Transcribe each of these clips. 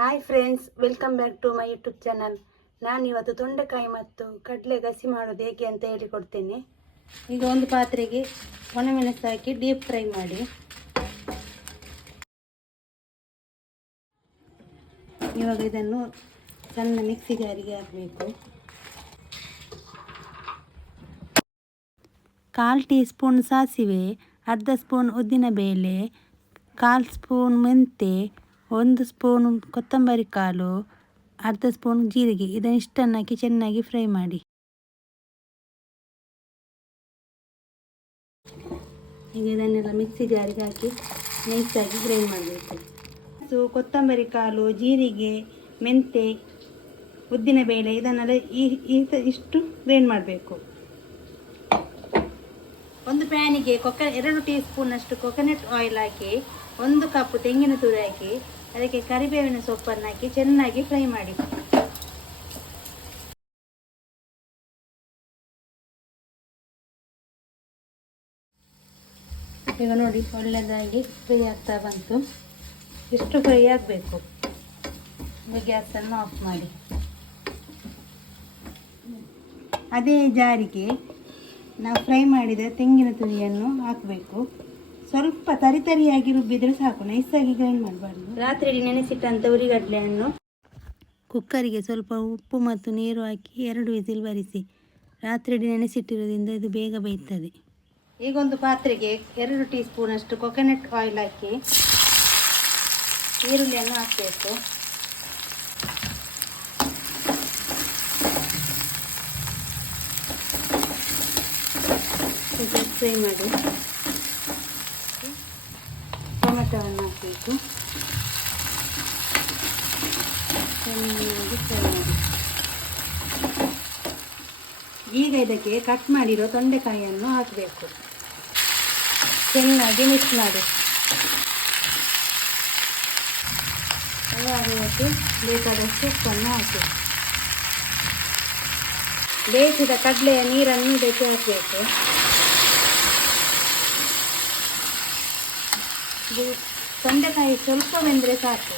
Hi friends, welcome back to my YouTube channel. ನಾನು ಇವತ್ತು ತೊಂಡೆಕಾಯಿ ಮತ್ತು ಕಡಲೆ ಗಸಿ ಮಾಡೋದು ಹೇಗೆ ಅಂತ ಹೇಳಿಕೊಡ್ತೇನೆ. ಈಗ ಒಂದು ಪಾತ್ರೆಗೆ ಒಣಮೆಣಸು ಹಾಕಿ ಡೀಪ್ ಫ್ರೈ ಮಾಡಿ. ಇವಾಗ ಇದನ್ನು ಸಣ್ಣ ಮಿಕ್ಸಿ ಜಾರಿಗೆ ಹಾಕಬೇಕು. 1/4 ಟೀ ಸ್ಪೂನ್ ಸಾಸಿವೆ, ಅರ್ಧ ಸ್ಪೂನ್ ಉದ್ದಿನಬೇಳೆ, 1/4 ಸ್ಪೂನ್ ಮೆಂತೆ, 1 ಸ್ಪೂನ್ ಕೊತ್ತಂಬರಿ ಕಾಳು, ಅರ್ಧ ಸ್ಪೂನ್ ಜೀರಿಗೆ. ಇದನ್ನಿಷ್ಟನ್ನು ಹಾಕಿ ಚೆನ್ನಾಗಿ ಫ್ರೈ ಮಾಡಿ. ಈಗ ಇದನ್ನೆಲ್ಲ ಮಿಕ್ಸಿ ಜಾರಿಗೆ ಹಾಕಿ ನೈಸಾಗಿ ಫ್ರೈ ಮಾಡಬೇಕು. ಕೊತ್ತಂಬರಿ ಕಾಳು, ಜೀರಿಗೆ, ಮೆಂತೆ, ಉದ್ದಿನಬೇಳೆ ಇದನ್ನೆಲ್ಲ ಇಷ್ಟು ಗ್ರೈಂಡ್ ಮಾಡಬೇಕು. ಒಂದು ಪ್ಯಾನಿಗೆ 2 ಟೀ ಸ್ಪೂನಷ್ಟು ಕೊಕೊನಟ್ ಆಯಿಲ್ ಹಾಕಿ, 1 ಕಪ್ ತೆಂಗಿನ ತುರಿ ಹಾಕಿ, ಅದಕ್ಕೆ ಕರಿಬೇವಿನ ಸೊಪ್ಪನ್ನು ಹಾಕಿ ಚೆನ್ನಾಗಿ ಫ್ರೈ ಮಾಡಿ. ಈಗ ನೋಡಿ, ಒಳ್ಳೆಯದಾಗಿ ಫ್ರೈ ಆಗ್ತಾ ಬಂತು. ಇಷ್ಟು ಫ್ರೈ ಆಗಬೇಕು. ಈಗ ಗ್ಯಾಸನ್ನು ಆಫ್ ಮಾಡಿ. ಅದೇ ಜಾರಿಗೆ ನಾವು ಫ್ರೈ ಮಾಡಿದ ತೆಂಗಿನ ತುರಿಯನ್ನು ಹಾಕಬೇಕು. ಸ್ವಲ್ಪ ತರಿಯಾಗಿ ರುಬ್ಬಿದರೆ ಸಾಕು, ನೈಸಾಗಿ ಗ್ರೈಂಡ್ ಮಾಡಬಾರ್ದು. ರಾತ್ರಿ ನೆನೆಸಿಟ್ಟಂಥ ಉರಿಗಡಲೆಯನ್ನು ಕುಕ್ಕರಿಗೆ ಸ್ವಲ್ಪ ಉಪ್ಪು ಮತ್ತು ನೀರು ಹಾಕಿ 2 ವಿಸಿಲ್ ಬರಿಸಿ. ರಾತ್ರಿ ನೆನೆಸಿಟ್ಟಿರೋದ್ರಿಂದ ಇದು ಬೇಗ ಬೇಯ್ತದೆ. ಈಗ ಒಂದು ಪಾತ್ರೆಗೆ 2 ಟೀ ಸ್ಪೂನಷ್ಟು ಕೊಕೊನಟ್ ಆಯಿಲ್ ಹಾಕಿ ಈರುಳ್ಳಿಯನ್ನು ಹಾಕಬೇಕು. ಫ್ರೈ ಮಾಡಿ. ಟೊಮೆಟೊವನ್ನು ಹಾಕಬೇಕು. ಚೆನ್ನಾಗಿ ಫ್ರೈ ಮಾಡಿ. ಈಗ ಇದಕ್ಕೆ ಕಟ್ ಮಾಡಿರೋ ತೊಂಡೆಕಾಯಿಯನ್ನು ಹಾಕಬೇಕು. ಚೆನ್ನಾಗಿ ಮಿಕ್ಸ್ ಮಾಡಿ. ಅದಕ್ಕೆ ಬೇಕಾದಷ್ಟು ಉಪ್ಪನ್ನು ಹಾಕಿ. ಬೇಯಿಸಿದ ಕಡಲೆಯ ನೀರನ್ನು ಇದಕ್ಕೆ ಹಾಕಬೇಕು. ತೊಂಡೆಕಾಯಿ ಸ್ವಲ್ಪ ಬೆಂದರೆ ಸಾಕು,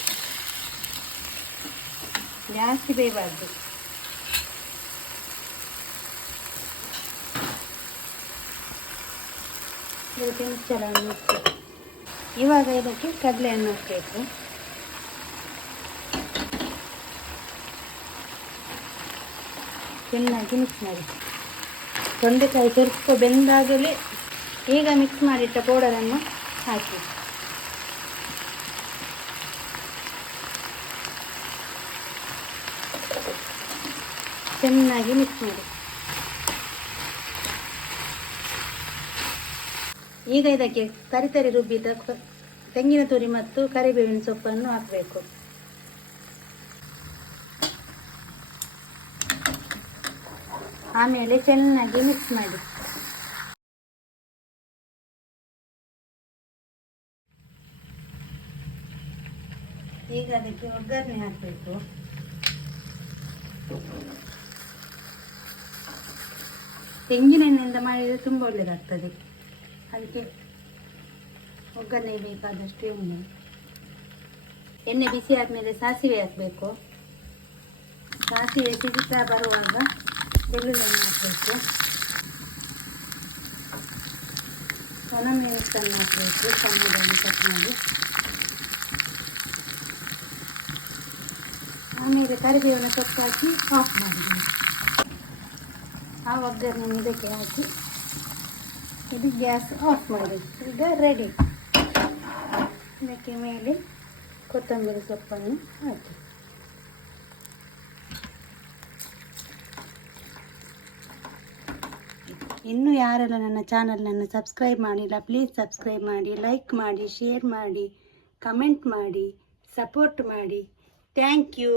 ಜಾಸ್ತಿ ಬೇಯಬಾರ್ದು. ಇದಕ್ಕೆ ಮಿಕ್ಸರನ್ನು ಹಾಕಬೇಕು. ಇವಾಗ ಇದಕ್ಕೆ ಕಡಲೆಯನ್ನು ಹಾಕಬೇಕು. ಚೆನ್ನಾಗಿ ಮಿಕ್ಸ್ ಮಾಡಿ. ತೊಂಡೆಕಾಯಿ ಸ್ವಲ್ಪ ಬೆಂದಾಗಲೇ ಈಗ ಮಿಕ್ಸ್ ಮಾಡಿಟ್ಟ ಪೌಡರನ್ನು ಹಾಕಿ. ಚೆನ್ನಾಗಿ ಮಿಕ್ಸ್ ಮಾಡಿ. ಈಗ ಇದಕ್ಕೆ ತರಿ ರುಬ್ಬಿದ ತೆಂಗಿನ ತುರಿ ಮತ್ತು ಕರಿಬೇವಿನ ಸೊಪ್ಪನ್ನು ಹಾಕಬೇಕು. ಆಮೇಲೆ ಚೆನ್ನಾಗಿ ಮಿಕ್ಸ್ ಮಾಡಿ. ಈಗ ಅದಕ್ಕೆ ಒಗ್ಗರಣೆ ಹಾಕಬೇಕು. ತೆಂಗಿನೆಣ್ಣೆಯಿಂದ ಮಾಡಿದರೆ ತುಂಬ ಒಳ್ಳೆಯದಾಗ್ತದೆ. ಅದಕ್ಕೆ ಒಗ್ಗರಣೆ ಬೇಕಾದಷ್ಟು ಎಣ್ಣೆ ಬಿಸಿ ಆದಮೇಲೆ ಸಾಸಿವೆ ಹಾಕಬೇಕು. ಸಾಸಿವೆ ಸಿಗುತ್ತಾ ಬರುವಾಗ ಬೆಳ್ಳುಳ್ಳಿಯನ್ನು ಹಾಕಬೇಕು. ಒಣಮೆಣಸನ್ನು ಹಾಕಬೇಕು, ಸಣ್ಣದಾಗಿ ಕಟ್ ಮಾಡಿ. ಆಮೇಲೆ ಕರಿಬೇವಿನ ಸೊಪ್ಪು ಹಾಕಿ ಆಫ್ ಮಾಡಿದ್ದೀನಿ. ಆ ಒಗ್ಗರಣೆ ಇದಕ್ಕೆ ಹಾಕಿ ಇದು ಗ್ಯಾಸ್ ಆಫ್ ಮಾಡಿ. ಈಗ ರೆಡಿ. ಇದಕ್ಕೆ ಮೇಲೆ ಕೊತ್ತಂಬರಿ ಸೊಪ್ಪನ್ನು ಹಾಕಿ. ಇನ್ನೂ ಯಾರೆಲ್ಲ ನನ್ನ ಚಾನಲನ್ನು ಸಬ್ಸ್ಕ್ರೈಬ್ ಮಾಡಿಲ್ಲ, ಪ್ಲೀಸ್ ಸಬ್ಸ್ಕ್ರೈಬ್ ಮಾಡಿ, ಲೈಕ್ ಮಾಡಿ, ಶೇರ್ ಮಾಡಿ, ಕಮೆಂಟ್ ಮಾಡಿ, ಸಪೋರ್ಟ್ ಮಾಡಿ. Thank you.